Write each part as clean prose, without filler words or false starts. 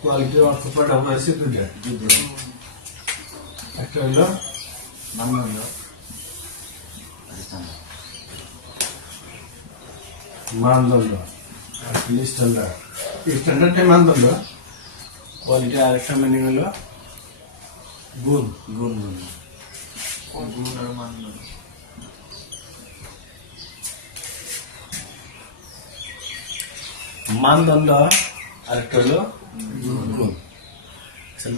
কোয়ালিটির অর্থ কয়টা হয়েছে? দুইটা। একটা হলো মানদণ্ড, মানদণ্ড, স্ট্যান্ডার্ড। স্ট্যান্ডার্ডটাই মানদণ্ড, কোয়ালিটির আরেকটা মিনিং হলো গুণ। গুণ, গুণ আর মানদণ্ড। মানদণ্ড আরেকটা হলো গুণ।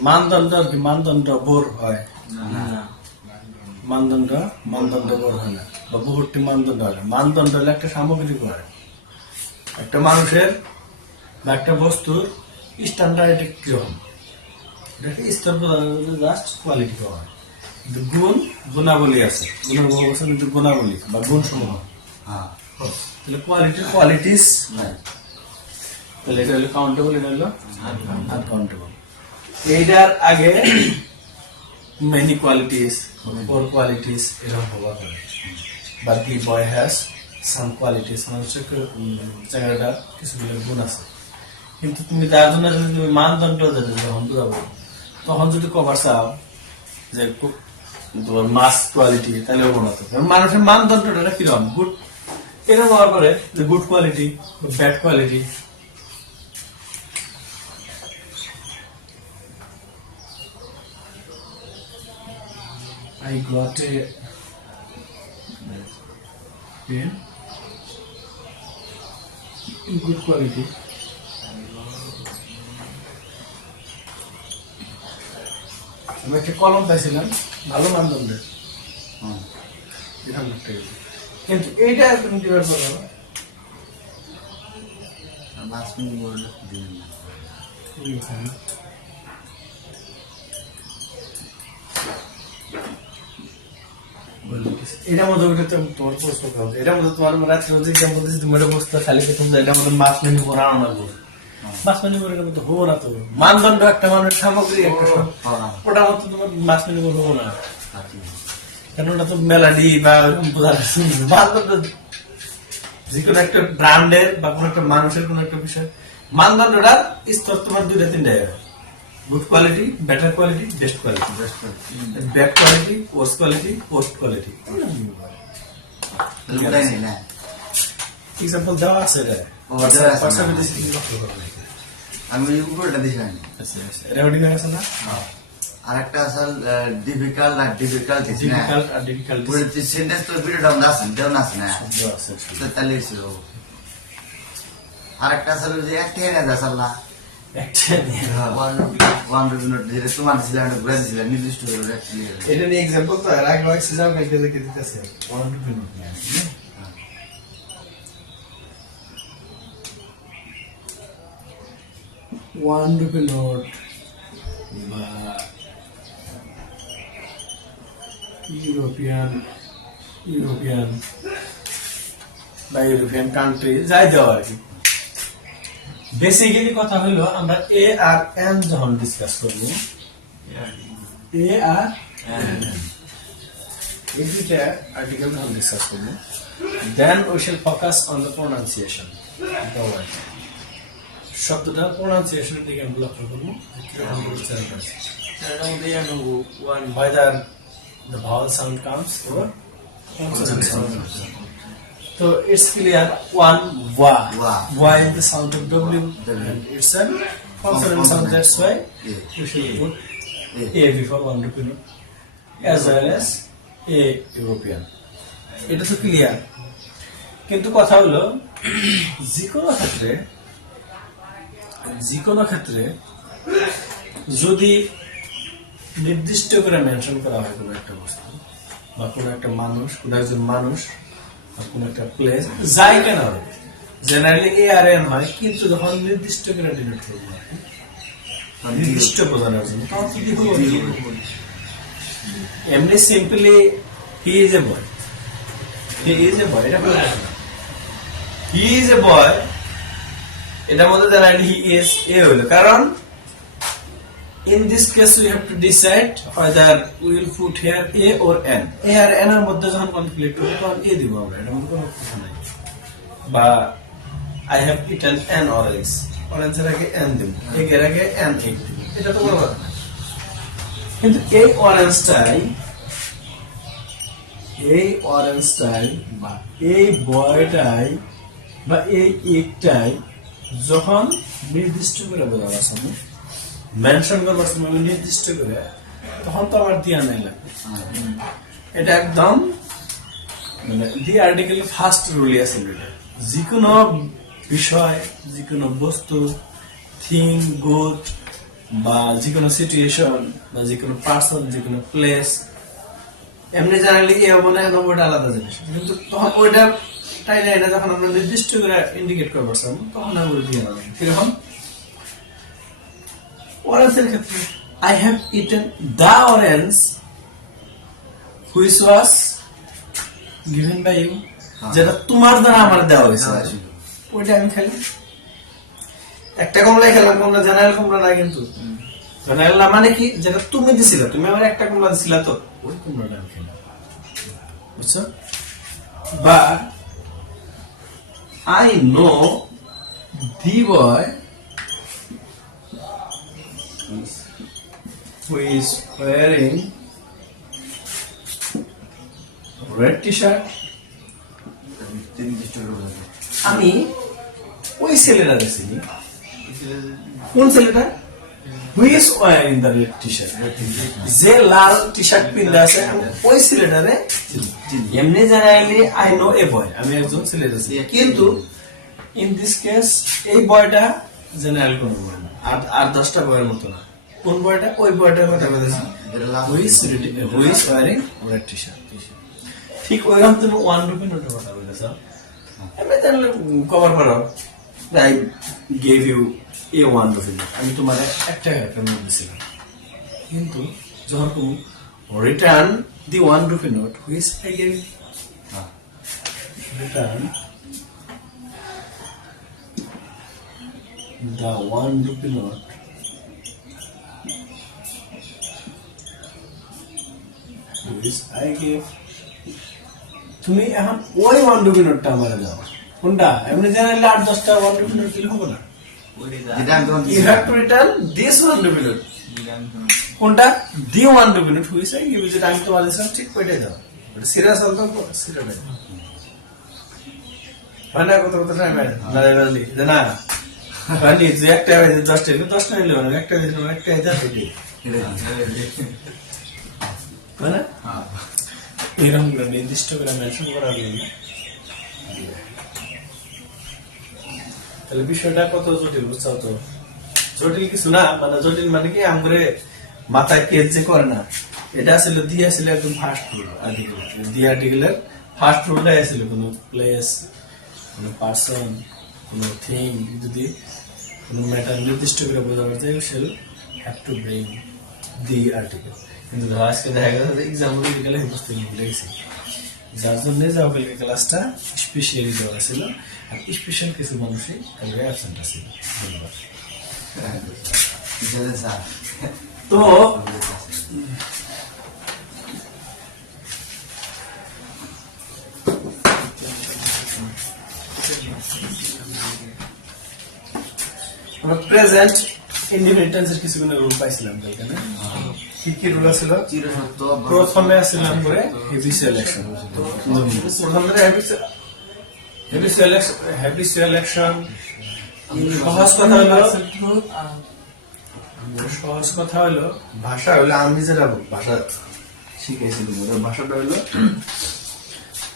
মানদণ্ড কি মানদণ্ড বোর হয়? মানদণ্ড বোর হয় না, বা বহুটি মানদণ্ড হয় না। মানদণ্ড হলো একটা সামগ্রিক হয়, একটা মানুষের বা একটা বস্তুর স্ট্যান্ডার্ড কিরকম, এটাকে স্তর প্রদান জাস্ট কোয়ালিটি পাওয়া হয়। কিন্তু গুণ, গুণাবলী আছে, গুণের বহু বছর কিন্তু গুণাবলী বা গুণ সমূহ। তাহলে কোয়ালিটিস নাই, তাহলে এটা হলো কাউন্টেবল, এটা হলো আনকাউন্টেবল। এইটার আগে মেনি কোয়ালিটিস, ফোর কোয়ালিটিস এরকম হওয়া করে, but the boy has some qualities, মানুষের জায়গাটা কিছুগুলো গুণ আছে। কিন্তু তুমি তার জন্য যদি তুমি মানদণ্ড যখন বুঝাবো, তখন যদি কভার চাও যে তোমার মাস কোয়ালিটি, তাহলে বানাতে হবে। মানুষের মানদণ্ডটা কিরকম, গুড, এরকম হওয়ার পরে যে good quality, bad quality. I got a pen in good quality. আমি একটা কলম পাইছিলাম ভালো মানদণ্ডের, কিন্তু এইটা তুমি কিভাবে করবো? এটার মধ্যে ওটা তোমার প্রশ্ন করবে, এটার মধ্যে তোমার রাত্রে বলতেছি তুমি এটা বসতে খালি প্রথম এটার মধ্যে মাছ মেনু করে আনো না, মাছ মেনু করে এটা মধ্যে হবো না। তো মানদণ্ড একটা মানুষের সামগ্রী, একটা ওটার মধ্যে তোমার মাছ মেনু করে হবো না, কারণ ওটা তো মেলাডি বা মানদণ্ড যে কোনো একটা ব্র্যান্ডের বা কোনো একটা মানুষের কোনো একটা বিষয় মানদণ্ডটা স্তর তোমার দুইটা তিনটা, good quality, better quality, best quality, bad quality, worse quality, post quality. Example দেওয়া আছে, আমি উপরটা দিছিলাম। এটা ওডিং আছে না? আর একটা আসল ডিফিকাল্ট আর ডিফিকাল্ট আর ডিফিকাল্ট সেন্টেন্স তো ভিডিওটা আছে, দেওয়া আছে না, তাহলে ছিল। আর একটা আসল যে একটা এনে আছে আসল না, নির্দিষ্ট এটা নিয়ে এক্সাম্পল তো এর আগে এক সিজন কালকে লিখে দিতেছে 1 রুপি নোট বা ইউরোপিয়ান বা ইউরোপিয়ান কান্ট্রি যাই দেওয়া আর কি। বেসিক্যালি কথা হলো আমরা এ আর এন যখন ডিসকাস করব, এ আর এই দুইটা আর্টিকেল যখন ডিসকাস করব, then we shall focus on the pronunciation the word. শব্দটা প্রনাউন্সিয়েশনের দিকে আমরা লক্ষ্য করবো, কিরকম উচ্চারণ আছে, whether the vowel sound comes or consonant sound comes. So it's clear, one wa is the sound of W, and it's a consonant sound. That's why we should put a before 1 rupee note as well as a European. এটা তো clear. কিন্তু কথা হলো যে কোনো ক্ষেত্রে যদি নির্দিষ্ট করে মেনশন করা হয় কোনো একটা বস্তু বা কোনো একটা মানুষ, কোনো একজন মানুষ, কোন একটা প্লেস, যাই কেন হবে, জেনারেলি এ আর এন হয়, কিন্তু যখন নির্দিষ্ট করে ডিনোট করবো নির্দিষ্ট বোঝানোর জন্য, তখন কি হবো? এমনি সিম্পলি হি ইজ এ বয়, এটা বলা যায় না। হি ইজ এ বয়, এটার মধ্যে জেনারেলি হি ইজ এ হইলো, কারণ in this case we have to decide whether we will put here a or n. a R n এর মধ্যে যখন কনফ্লিক্ট হবে তখন a দিব আমরা, এটার মধ্যে কোনো কথা নাই। বা I have eaten an orange, অরেঞ্জের আগে এন দিব, এগের আগে এন এক দিব, এটা তো বলবো না। কিন্তু এই অরেঞ্জটাই বা এই বয়টাই বা এই একটাই যখন নির্দিষ্ট করে বোঝাবার সময়, মেনশন করবার সময় নির্দিষ্ট করে, তখন তো আমার দিয়া নাই লাগবে। এটা একদম মানে দি আর্টিকেল ফার্স্ট রুল আছে, যে কোনো বিষয়, যে কোনো বস্তু, থিং, গুড বা যে কোনো সিচুয়েশন বা যে কোনো পার্সন, যে কোনো প্লেস, এমনি জানালে এ হবো না, ওটা আলাদা জিনিস। কিন্তু তখন ওইটা তাই না, এটা যখন আমরা নির্দিষ্ট করে ইন্ডিকেট করবো তখন আমি ওই দিয়ে নেবো। কিরকম অরেঞ্জের ক্ষেত্রে, I have eaten the orange which was given by you, যেটা তোমার দ্বারা আমার দেওয়া হয়েছে, ওইটা আমি খালি একটা কমলাই খেলাম। কমলা জেনারেল কমলা না, কিন্তু জেনারেল না মানে কি, যেটা তুমি দিছিলা, তুমি আমার একটা কমলা দিছিলা, তো ওই কমলাটা আমি খেলাম, বুঝছো? বা I know the boy who is wearing red t-shirt. আমি ওই ছেলেটা দেখছি, কোন ছেলেটা? Who is wearing the red t-shirt? যে লাল টি-শার্ট পিন্দা আছে, ওই ছেলেটারে এমনি জানাইলে আই নো এ বয়, আমি একজন ছেলে দেখছি। কিন্তু ইন দিস কেস এই বয়টা জেনারেল কোন বয় না, আর 10টা বয়ের মতো না। কোন বয়টা? ওই বয়টার কথা বলেছি, who is wearing red t-shirt। ঠিক ওইরকম তুমি 1 রুপি নোটের কথা বলেছ, আমি তাহলে কভার করো, I gave you a 1 rupee note, আমি তোমার 1 টাকা একটা নোট দিয়েছিলাম। কিন্তু যখন তুমি return the 1 rupee note which I gave, return the 1 rupee note which I gave, তুমি এখন ওই 1 রুপি নোটটা আমারে দাও। কোনটা? এমনি জানাইলে 8-10টা 1 রুপি নোট দিলে হবে না, you have to return this 1 rupee note। কোনটা? the 1 rupee note which I gave, যেটা আমি তোমার দিয়েছিলাম, ঠিক ওইটাই দাও। ওটা সিরিয়াস হল তো, সিরিয়াস হয় না, কত কত টাইম না রাজি না রানি, যে একটা 10টা নিলে না, একটা দিলাম, একটা এটা দিই, মানে এরকম নির্দিষ্ট করে মেনশন করার জন্য। তাহলে বিষয়টা কত জটিল, বুঝছো তো? জটিল কিছু না, মানে জটিল মানে কি আমরে মাথায় কেজ যে করে না, এটা আসলে দিয়ে আসলে একদম ফার্স্ট রুল আর্টিকেল, দি আর্টিকেলের ফার্স্ট রুলটাই আসলে কোনো প্লেস, কোনো পার্সন, কোনো থিং যদি কোনো ম্যাটার নির্দিষ্ট করে বোঝানো যায়, shall have to bring the article. কিন্তু আজকে দেখা গেছে যে এক্সাম্পল গেলে বুঝতে ভুলে গেছি, যার জন্য যাওয়াকালকে ক্লাসটা স্পেশালি দেওয়া ছিল, আর স্পেশাল কিছু মানুষই কালকে অ্যাবসেন্ট আছিল। ধন্যবাদ। তো আমরা প্রেজেন্ট ইনডিফিনিট টেন্সের কিছু রুল পাইছিলাম এখানে। কি কি রুল ছিল? প্রথমে আসছিলাম করে হ্যাবিচুয়াল অ্যাকশন, প্রথমে হ্যাবিচুয়াল অ্যাকশন। সহজ কথা হলো ভাষা হলো, আমি যেটা ভাষা শিখেছিলাম ওদের ভাষাটা হলো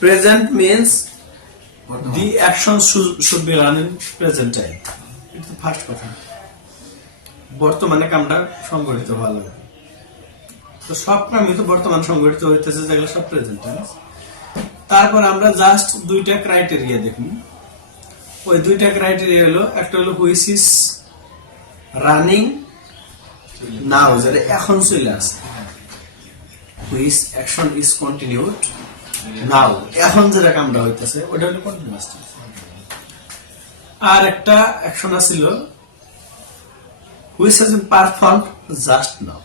present means the action should be run in present time. এটা তো ফার্স্ট কথা, বর্তমানে কামটা সংঘটিত ভালো, তো সব কামই তো বর্তমান সংঘটিত হইতেছে, যেগুলো সব প্রেজেন্ট টেন্স। তারপর আমরা জাস্ট 2টা ক্রাইটেরিয়া দেখুন। ওই 2টা ক্রাইটেরিয়া হলো, একটা হলো হুইচ ইজ রানিং নাও, যেটা এখন চলে আসে, হুইচ অ্যাকশন ইজ কন্টিনিউড নাও, এখন যেটা কামটা হইতেছে ওটা হলো কন্টিনিউয়াস টেন্স। আর একটা অ্যাকশন আছিল which has been performed just now,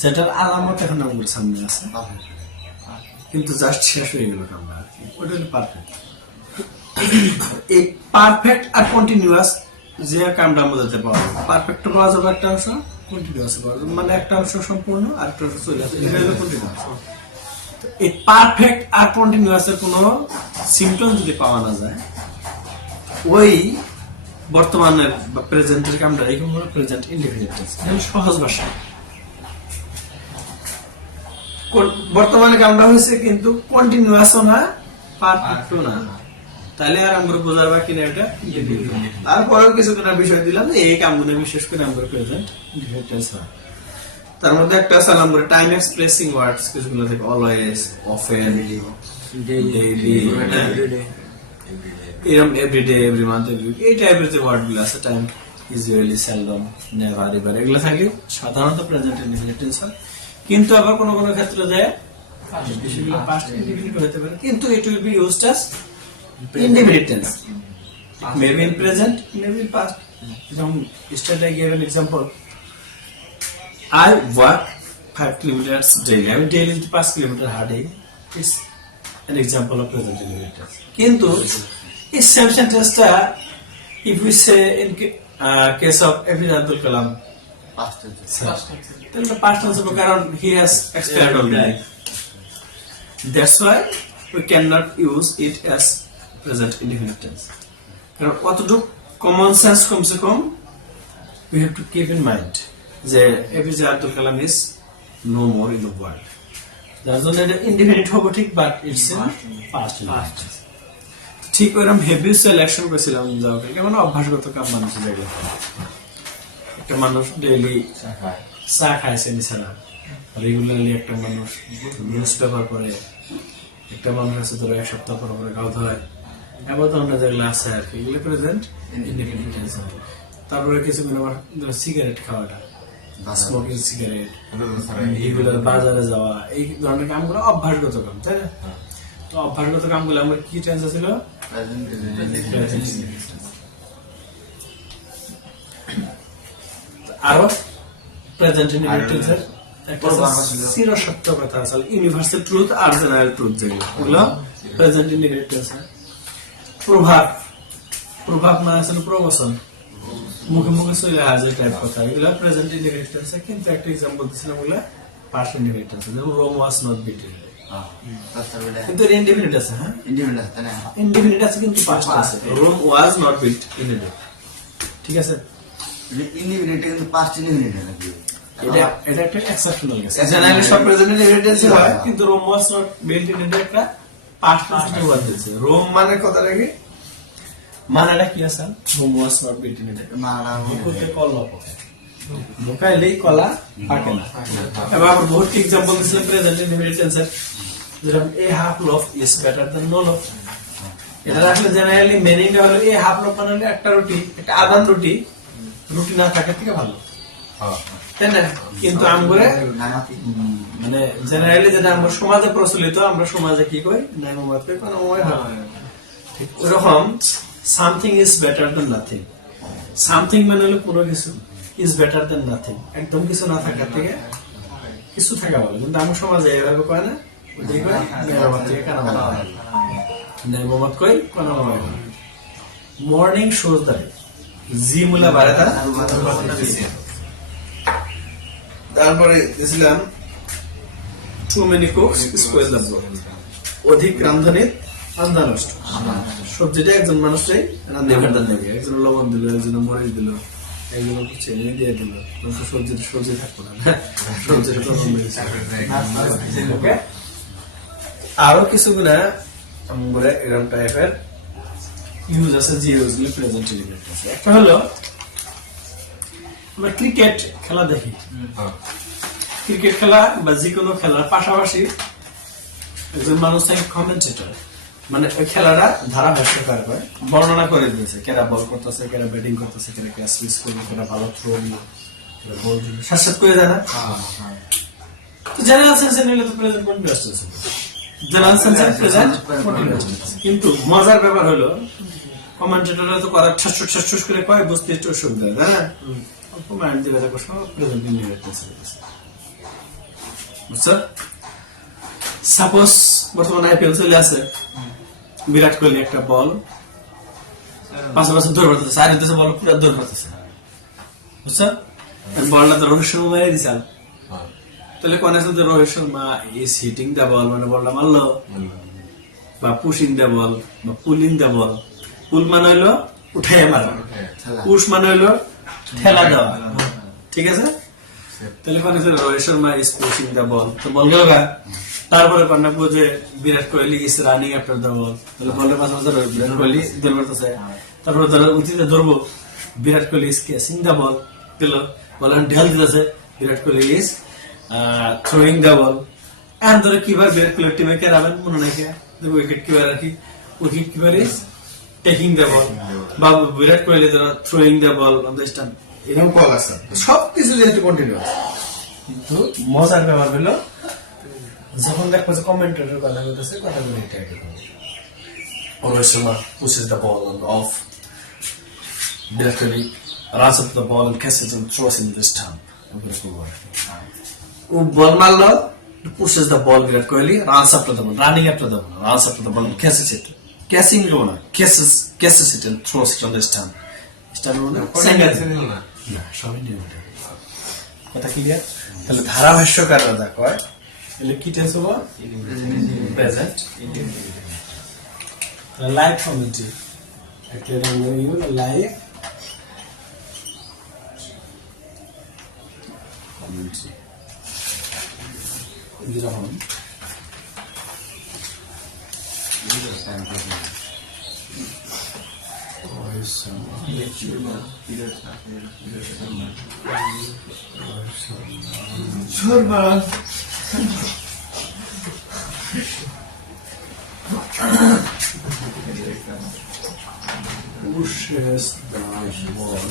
যেটার আলামত এখন আমাদের সামনে আছে, কিন্তু জাস্ট শেষ হয়ে গেল কামটা, ওটা হলো পারফেক্ট। এই পারফেক্ট আর কন্টিনিউয়াস যে কামটা বোঝাতে পারবো, পারফেক্ট পাওয়া যাবে একটা অংশ, কন্টিনিউয়াস পাওয়া যাবে, মানে একটা অংশ সম্পূর্ণ আর একটা অংশ চলে আসে, এটা হলো কন্টিনিউয়াস। এই পারফেক্ট আর কন্টিনিউয়াস এর কোনো সিম্পটম যদি পাওয়া না যায়, ওই বর্তমানের বা প্রেজেন্টের কামটা এই হলো প্রেজেন্ট ইনডিফিনিট টেন্স। সহজ ভাষা, বর্তমানে কামটা হয়েছে কিন্তু কন্টিনিউয়াসও না পারফেক্টও না, তাহলে আর আমরা বোঝার বাকি না এটা। তারপরেও কিছু বিষয় দিলাম যে এই কামগুলো বিশেষ করে আমরা প্রেজেন্ট ইনডিফিনিট টেন্স হয়। তার মধ্যে একটা আছে আমরা টাইম এক্সপ্রেসিং ওয়ার্ডস, কিছুগুলো থেকে অলওয়েজ, অফেন, ডেইলি, এরকম everyday, every month, every week, এই টাইপের যে ওয়ার্ড গুলো আছে, time, usually, seldom, never, ever, এগুলো থাকে সাধারণত প্রেজেন্ট ইনডিফিনিট টেন্স হয়। কিন্তু আবার কোনো কোনো ক্ষেত্রে যায় সেগুলো পাস্ট ইনডিফিনিট হতে পারে, কিন্তু ইট will be used as indefinite tense. Maybe in present, maybe in past. Yesterday I gave an example. I walk 5 kilometers daily. I mean, daily is 5 kilometers a day. It's an example of present indefinite tense. Kintu, this same sentence if we say in case of APJ Abdul Kalam, then the past tense because he has expired already. That's why we cannot use it as present indefinite tense. কারণ কতটুকু common sense কমসে কম we have to keep in mind যে APJ Abdul Kalam is no more in the world. যার জন্য এটা indefinite হবে ঠিক, but it's in past. ঠিক ওরকম হেবিচুয়াল অ্যাকশন করেছিলাম মানে অভ্যাসগত কাম মানুষের জায়গায়। একটা মানুষ ডেইলি চা খাইছে নিছানা, রেগুলারলি একটা মানুষ নিউজ পেপার পড়ে, একটা মানুষ আছে ধরো 1 সপ্তাহ পর পরে গাও ধোয়, এবার তো আমরা যেগুলো আছে আর কি, এগুলো প্রেজেন্ট ইনডিফিনিট টেন্স। তারপরে কিছু সিগারেট খাওয়াটা, স্মোকিং সিগারেট, রেগুলার বাজারে যাওয়া, এই ধরনের কামগুলো অভ্যাসগত কাম, তাই না? তো অভ্যাসগত কামগুলো আমার কি টেন্স ছিল? আরো প্রেজেন্ট ইনডিফিনিট টেন্সের চিরসত্য কথা আছে, ইউনিভার্সাল ট্রুথ আর জেনারেল ট্রুথ, যেগুলো ওগুলো প্রেজেন্ট ইনডিফিনিট টেন্স। প্রভাব, প্রভাব না আসলে প্রবচন, মুখে মুখে চলে আসে টাইপ কথা, এগুলো প্রেজেন্ট ইনডিফিনিট টেন্স। কিন্তু একটা এক্সাম্পল দিছিলাম, ওগুলো পাস্ট ইনডিফিনিট টেন্স, যেমন রোম ওয়াজ নট বিটেন, কিন্তু ইনডিফিনিট আছে। হ্যাঁ, ইনডিফিনিট আছে কিন্তু পাস্ট আছে, Rome was not built indefinite. ঠিক আছে, ইনডিফিনিট কিন্তু পাস্ট ইনডিফিনিট নাকি? এটা একটা এক্সেপশনাল কেস। জেনারেলি সব প্রেজেন্ট ইনডিফিনিট টেন্স হয়, কিন্তু Rome was not built in এটা একটা পাস্ট টেন্সে ওয়ার্ড দিয়েছে। রোম মানে কথা রাখি, মানাটা কি আছে? Rome was not built in এটা মানা মুখতে কলা পড়ে, মুখাইলেই কলা পাকে না। এবার আমরা বহুত এক্সাম্পল দিছিলাম প্রেজেন্ট ইনডিফিনিট টেন্সের, যেরকম a half loaf is better than no loaf. এটা আসলে জেনারেলি মিনিংটা হলো এ হাফ লফ মানে একটা রুটি, একটা আদান রুটি, রুটি না থাকার থেকে ভালো, তাই না? কিন্তু আমরা মানে জেনারেলি যেটা আমরা সমাজে প্রচলিত, আমরা সমাজে কি কই, নাই মত কই, কোনো হয় না। ঠিক ওরকম something is better than nothing. Something মানে হলো পুরো কিছু, ইজ বেটার দ্যান নাথিং, একদম কিছু না থাকার থেকে কিছু থাকা ভালো। কিন্তু আমার সমাজে এভাবে কয় না, ওই কয় মেরামত থেকে কানা ভালো, নাই মত কই কোনো হয় না। মর্নিং শোজ দ্য জি মুলা বারেতা। তারপরে দিয়েছিলাম too many cooks spoil the broth, অধিক রান্ধনির রান্না নষ্ট। সবজিটা একজন মানুষটাই রান্না খাটার দেবে, একজন লবণ দিল, একজন মরিচ দিল, একজন চিনি দিয়ে দিল, সবজিটা সবজি থাকতো না, সবজিটা তো আরো কিছুগুলা আমরা এরকম টাইপের ইউজ আছে, যে ইউজ গুলো প্রেজেন্ট ইনডিফিনিট আছে। একটা হলো আমরা ক্রিকেট খেলা দেখি, ক্রিকেট খেলা বা যে কোনো খেলার পাশাপাশি একজন মানুষ থাকে কমেন্টেটর, মানে ওই খেলাটা ধারাভাষ্যকার করে বর্ণনা করে দিয়েছে, কেরা বল করতেছে, কেরা ব্যাটিং করতেছে, কেরা ক্যাচ মিস করবে, কেরা ভালো থ্রো দিল, বল দিল, সাত করে জানা। তো জেনারেল সেন্সে নিলে তো প্রেজেন্ট কন্টিনিউয়াস আছে, জেনারেল সেন্সে প্রেজেন্ট কন্টিনিউয়াস। কিন্তু মজার ব্যাপার হলো কমেন্টেটররা তো করার ঠস করে কয়, বুঝতে একটু অসুবিধা, তাই না? অল্প মাইন্ড দিলে দেখো সব প্রেজেন্ট ইনডিফিনিট টেন্সে আছে। বুঝছো? সাপোজ বর্তমানে আইপিএল চলে আছে, বিরাট কোহলি একটা বল পাশাপাশি দৌড় করতেছে আর হইতেছে বল পুরো দৌড় করতেছে বুঝছো বলটা তো রোহিত শর্মা মেরে দিছাল তাহলে কোন আছে যে Rohit Sharma is hitting the ball মানে বলটা মারলো বা পুশিং দ্য বল বা পুলিং দ্য বল পুল মানে হইলো উঠে মারা পুশ মানে হইলো ঠেলা দেওয়া ঠিক আছে তাহলে কোন আছে Rohit Sharma is pushing the ball তো বল গেল তারপরে কন্যা যে Virat Kohli is running after the ball তাহলে বলের পাশাপাশি বিরাট কোহলি দৌড় করতেছে তারপরে ধরো উচিতে ধরবো Virat Kohli is catching the ball দিল বল ঢেল দিতেছে Virat Kohli is throwing the ball এখন ধরো কিবার বিরাট কোহলির টিমে কেরাবেন মনে নাকি উইকেট কিপার আর কি wicket keeper is taking the ball বা বিরাট কোহলি ধরো throwing the ball on the stump এরকম কল আছে সবকিছু যেহেতু কন্টিনিউয়াস কিন্তু মজার ব্যাপার হলো যখন দেখবো যে কমেন্টেটর কথা বলতেছে কথাগুলো এটা Rohit Sharma pushes the ball on the off. Virat Kohli runs up the ball and catches and throws in the stump. ও বল মারলো pushes the ball Virat Kohli runs up to the ball running up to the ball runs up to the ball and catches it catching it না catches it and throws it on the stump single না সবই নিয়ে কথা clear তাহলে ধারাভাষ্যকাররা যা কয় তাহলে কি টেন্স হবো প্রেজেন্ট লাইভ কমিটি একটা লাইভ কমিটি যেরকম pushes the ball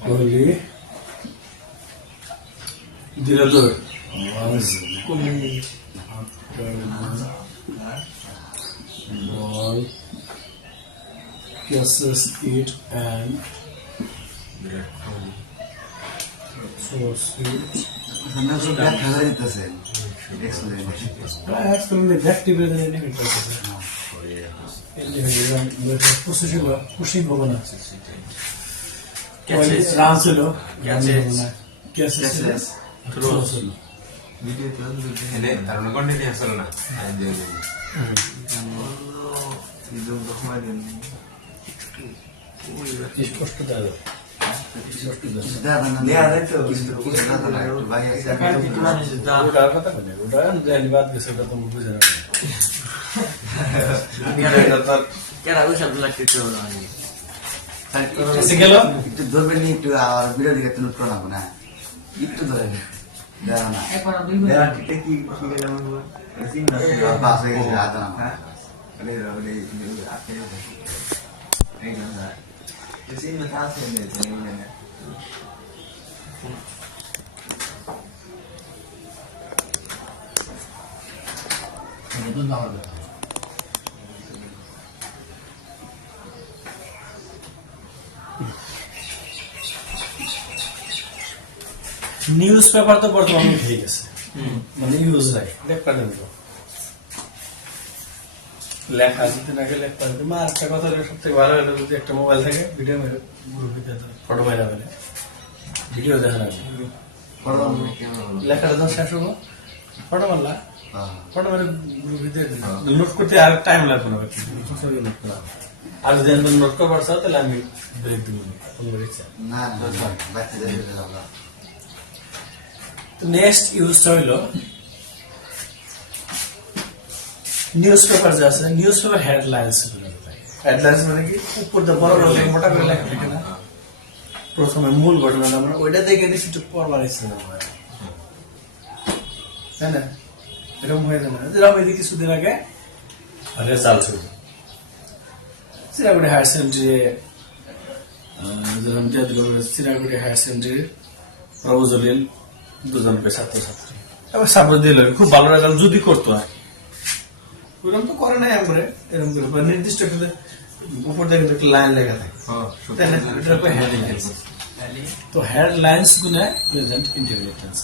Kohli Dirador was ball catches it and throws it pushing over na runs hilo catches throws hilo তার মানে কন্টিনিউয়াস হলো না স্পষ্ট দাদা ওটার কথা বলে ওটা বাদ গেছে ওটা তুমি বুঝে না গেল একটু ধরবেন একটু আর বিরোধী একটু নোট করা না একটু ধরে দেওয়া না বাস হয়ে গেছে আদা না নিউজ পেপার তো বর্তমানে উঠে গেছে মানে ইউজ নাই লেখা নেই লেখা দিতে না গেলে একটা কথা সব থেকে ভালো হলো যদি একটা মোবাইল থাকে ভিডিও মেরে ফটো মেরা ফেলে ভিডিও দেখা লাগবে লেখাটা যখন শেষ হবো ফটো মারলা ফটো মেরে নোট করতে আর টাইম লাগবে না আর যদি নোট করবার চাও তাহলে আমি ব্রেক দিব না বাচ্চা নেক্সট ইউজটা হইল নিউজ পেপার যে আছে নিউজ পেপার হেডলাইন্স মানে কি উপর দিয়ে বড় বড় মোটা করে লেখা থাকে না প্রথমে মূল ঘটনাটা আমরা ওইটা দেখে দিচ্ছি একটু পড়বার ইচ্ছে না তাই না এরকম হয়ে যায় না যেরকম এদিকে কিছুদিন আগে রেজাল্ট ছিল চিরাগুড়ি হায়ার সেকেন্ডারি চিরাগুড়ি হায়ার সেকেন্ডারি প্রভু জলিল দুজনকে ছাত্রছাত্রী এবার সাপোর্ট দিল খুব ভালো রেজাল্ট যদি করতো আর ওরকম তো করে নাই একবারে এরকম করে নির্দিষ্ট উপর থেকে একটা লাইন লেখা থাকে তো হেডলাইন্স গুনে প্রেজেন্ট ইন্টিগ্রেটেন্স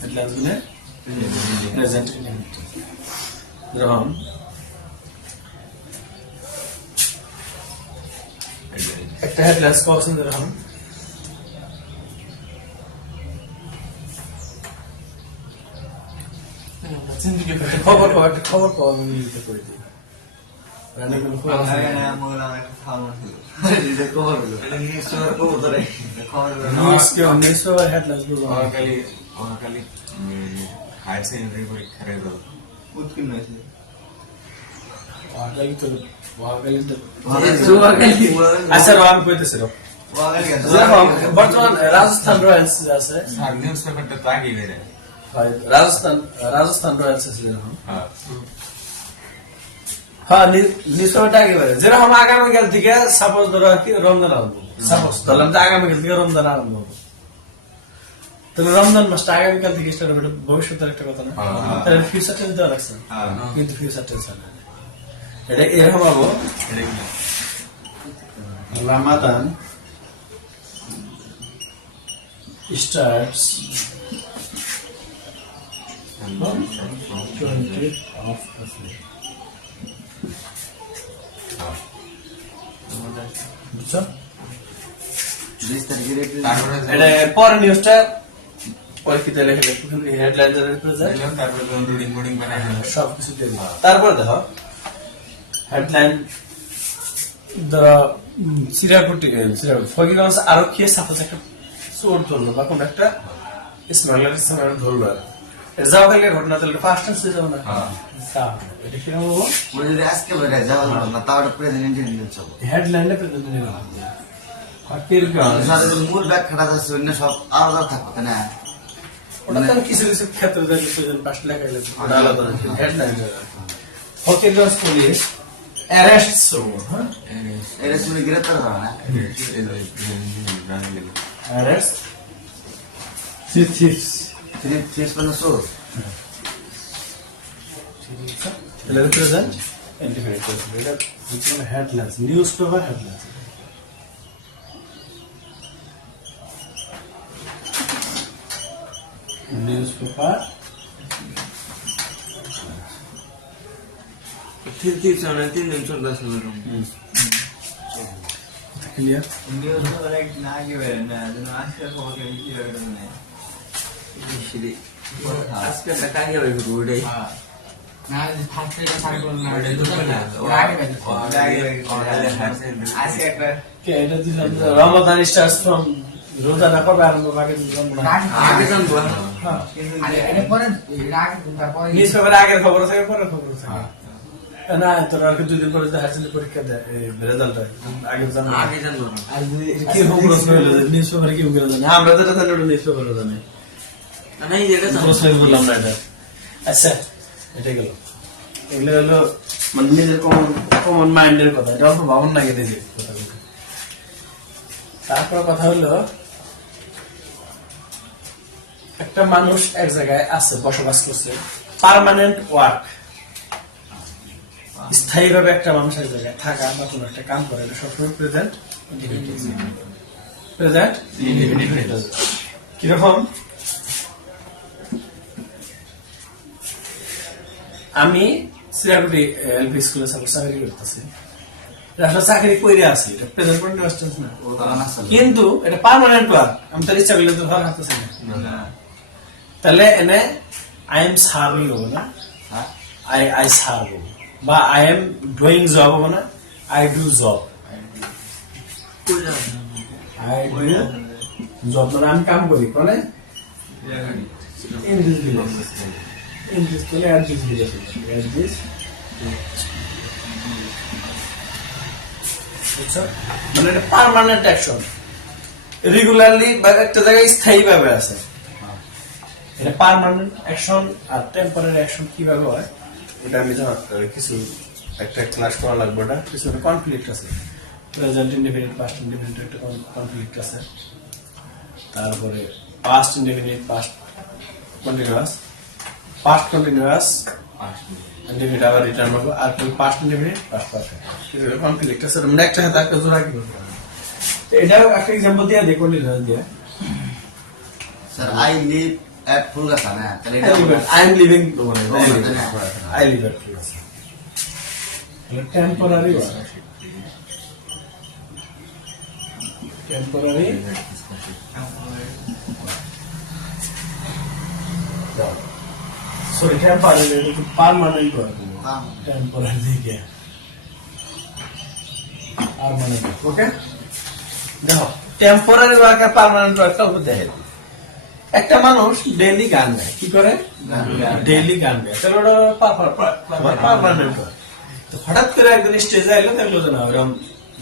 হেডলাইন্স গুনে প্রেজেন্ট যেরকম একটা হেডলাইন্স পাচ্ছেন যেরকম খবর খবর একটা খবর পাওয়া আমি নিজে করে দিই রান্না কোনো খবর আছে নিউজ কেউ নিউজ পেপার হেডলাইন্স বলবো হায়ার সেকেন্ডারি পরীক্ষার রেজাল্ট আচ্ছা আমি কইতেছি যেরকম বর্তমান রাজস্থান রয়্যালস আছে নিউজ পেপারটা তো আগেই বেড়ে রাজস্থান রয়্যালস আছে যেরকম হ্যাঁ নিউজ পেপারটা আগে বেড়ে যেরকম আগামীকাল থেকে সাপোজ ধরো কি রমজান আরম্ভ সাপোজ ধরলাম যে আগামীকাল থেকে রমজান আরম্ভ হবে তাহলে রমজান মাসটা আগামীকাল থেকে স্টার্ট হবে ভবিষ্যতের একটা কথা না তাহলে ফিউচার টেন্স দেওয়া লাগছে কিন্তু ফিউচার টেন্স না এটা এরকম হবো Ramadan starts on 20th of April. বুঝছো? 20 তারিখের এপ্রিল এটা পরে নিউজটা পরে কি তাহলে হেডলাইন তারপরে রিডিং বোর্ডিং বানাই সব কিছু দিয়ে দিই তারপরে দেখো হেডলাইন ধরো চিরাকুটি ফকিগঞ্জ আরক্ষী সাপোজ একটা চোর ধরলো বা কোন একটা স্মাগলার ধরলো আর এটা যাওয়া গেলে ঘটনা তাহলে ফার্স্ট টাইম যাবো না এটা কিরকম হবো ওই যদি আজকে বেড়ে যাওয়া হলো না তাও প্রেসিডেন্ট নিউজ হবে হেডলাইনে প্রেজেন্ট নিলাম আর কিরকম সাথে মূল ব্যাখ্যাটা যাচ্ছে অন্য সব আলাদা থাকবে না ওটা তো কিছু কিছু ক্ষেত্রে দেখলে প্রেজেন্ট পাশ লেখা গেলে আলাদা হেডলাইন ফকিগঞ্জ পুলিশ অ্যারেস্ট চোর হ্যাঁ এটা শুনে গ্রেপ্তার হবে না arrest three thieves. থ্রিস মানে চোর Represent individuals. Which one headlines? Newspaper headlines. Newspaper. Clear? আজকে টাকা কি হবে ওটাই Ramadan starts from রোজা না করবে আরম্ভ আগে নিউজ পেপারে আগের খবর থাকে পরের খবর থাকে না তোর আর দুদিন পরে যে হাসিল পরীক্ষা দেয় রেজাল্ট হয় আগে জানো আগে জানবো না কি খবর হলো নিউজ পেপারে কি করে জানি আমরা যেটা জানি ওটা নিউজ পেপারে জানি না এই যেটা প্রশ্ন বললাম না এটা আচ্ছা এটা গেল এগুলো হলো মানে নিজের কমন মাইন্ডের কথা এটা অল্প ভাবন লাগে নিজে কথাগুলো তারপর কথা হলো একটা মানুষ এক জায়গায় আছে বসবাস করছে পার্মানেন্ট ওয়ার্ক স্থায়ীভাবে একটা মানুষ এক জায়গায় থাকা বা কোনো একটা কাম করে এটা সবসময় প্রেজেন্ট কিরকম আমি সিরাকুটি এলপি স্কুলে চাকরি করতেছি আসলে চাকরি করে আছি এটা প্রেজেন্ট কন্টিনিউয়াস না কিন্তু এটা পার্মানেন্ট ওয়ার্ক আমি তার ইচ্ছা করলে তো ঘর হাঁটতেছি না তাহলে এনে আই এম সার্ভিং হবো না আই সার্ভ বা আই এম ডুইং জব হবো না I do job I do job মানে আমি কাম করি কোনে in this village in this place at this village at this মানে এটা পার্মানেন্ট অ্যাকশন রেগুলারলি বা একটা জায়গায় স্থায়ী ভাবে আছে এটা পার্মানেন্ট অ্যাকশন আর টেম্পোরারি অ্যাকশন কিভাবে হয় এটা আমি কিছু একটা ক্লাস করা লাগবে না কিছু কনফ্লিক্ট আছে প্রেজেন্ট ইনডিফিনিট পাস্ট ইনডিফিনিট একটা কনফ্লিক্ট আছে তারপরে past indefinite past continuous past continuous indefinite আবার রিটার্ন করব আর past indefinite past perfect কিছু কনফ্লিক্ট আছে আমরা একটা হাতে একটা জোড়া কি করব তো এটা একটা एग्जांपल দিয়ে দেখো নি দিয়ে স্যার আই লিভ এক ফুল গাছ না তাহলে এটা I am living I I live at temporary temporary sorry temporary itu permanent work temporary क्या permanent okay দেখো টেম্পোরারি ওয়ার্ক আর পার্মানেন্ট ওয়ার্ক কাউকে দেখে একটা মানুষ ডেইলি গান গায় কি করে ডেইলি গান গায় তাহলে ওটা পার্মানেন্ট ওয়ার্ক তো হঠাৎ করে একদিন স্টেজে আইলো দেখলো যে না ওরকম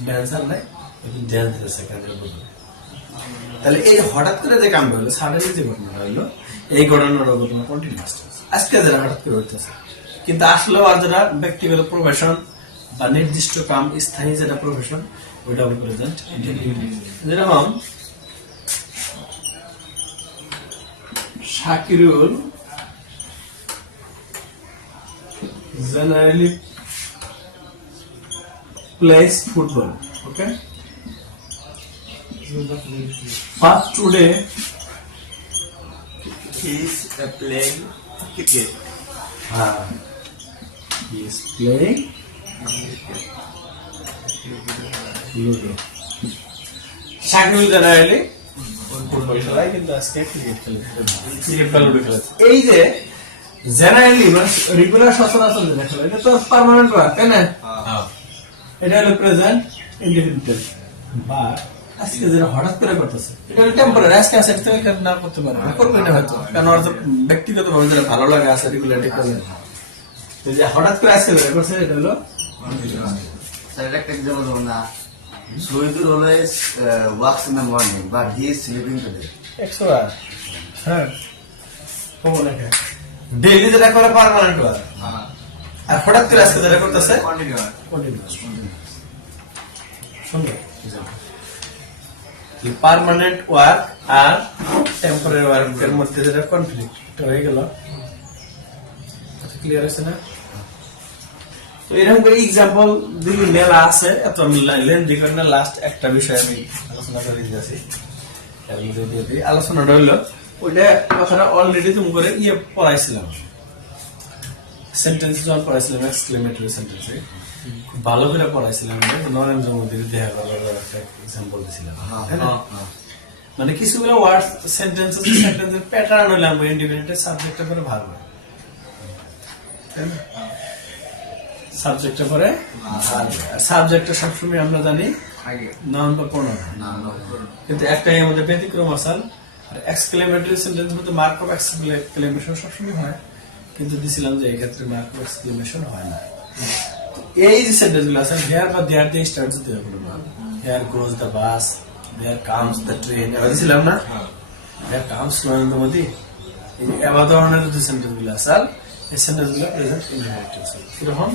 ড্যান্সার নাই ড্যান্স দিতেছে কাজের বদলে তাহলে এই হঠাৎ করে যে কাম করলো সাডেনলি যে ঘটনা হইলো এই ঘটনার ঘটনা কন্টিনিউয়াস আজকে যারা হঠাৎ করে হইতেছে কিন্তু আসলে আর যারা ব্যক্তিগত প্রফেশন বা নির্দিষ্ট কাম স্থায়ী যেটা প্রফেশন ওইটা প্রেজেন্ট যেরকম Shakirul generally plays football okay but today he is playing cricket. He is playing Ludo. Shakirul generally football খেলায় কিন্তু আজকে ক্রিকেট খেলে লুডো খেলে এই যে জেনারেলি মানে রেগুলার সচরাচর যেটা খেলে এটা তো পার্মানেন্ট ওয়ার্ক তাই না এটা হলো প্রেজেন্ট ইনডিফিনিট বা আজকে যেটা হঠাৎ করে করতেছে এটা হলো টেম্পোরারি আজকে আছে এটা না করতে পারে করবে না হয়তো কারণ ওর ব্যক্তিগত ভাবে যেটা ভালো লাগে আছে রেগুলারলি করে যে হঠাৎ করে আজকে যেটা করছে এটা হলো স্যার একটা এক্সাম্পল দেবো না Shahidul always works in the morning but he is sleeping today 100 বার হ্যাঁ কোন লেখা ডেইলি যেটা করে পার্মানেন্ট ওয়ার্ক আর হঠাৎ করে আজকে যেটা করতেছে কন্টিনিউয়াস সুন্দর কি পার্মানেন্ট ওয়ার্ক আর টেম্পোরারি ওয়ার্কের মধ্যে যেটা কনফ্লিক্ট হয়ে গেল ক্লিয়ার আছে না তো এরকম করে এক্সাম্পল দিলি মেলা আছে এত লেন্দি করে না লাস্ট একটা বিষয় আমি আলোচনা করে দিয়েছি আলোচনাটা হইলো ওইটা কথাটা অলরেডি তুমি করে পড়াইছিলাম সেন্টেন্স যখন পড়াইছিলাম এক্সক্লেমেটরি সেন্টেন্সে ভালো করে পড়াইছিলাম নরেন্দ্র মোদীর দেহা করার একটা এক্সাম্পল দিয়েছিলাম মানে কিছুগুলো ওয়ার্ড সেন্টেন্সের প্যাটার্ন হইলাম ইন্ডিপেন্ডেন্ট সাবজেক্টটা করে ভালো তাই না সাবজেক্টে পরে সাবজেক্টটা সবসময় আমরা জানি নাউন বা প্রোনাউন কিন্তু একটাই আমাদের ব্যতিক্রম আসাল এক্সক্লেমেটরি সেন্টেন্স মধ্যে মার্ক অফ এক্সক্লেমেশন সবসময় হয় কিন্তু দিছিলাম যে এই ক্ষেত্রে মার্ক অফ এক্সক্লেমেশন হয় না এই যে সেন্টেন্স গুলো আছে হেয়ার বা দেয়ার দিয়ে স্টার্ট হতে হবে here goes the bus there comes the train এবার দিছিলাম না হেয়ার কামস নরেন্দ্র মোদী এই এবার ধরনের যে সেন্টেন্স গুলো আসাল এই সেন্টেন্স গুলো প্রেজেন্ট ইনডিফিনিট আছে কিরকম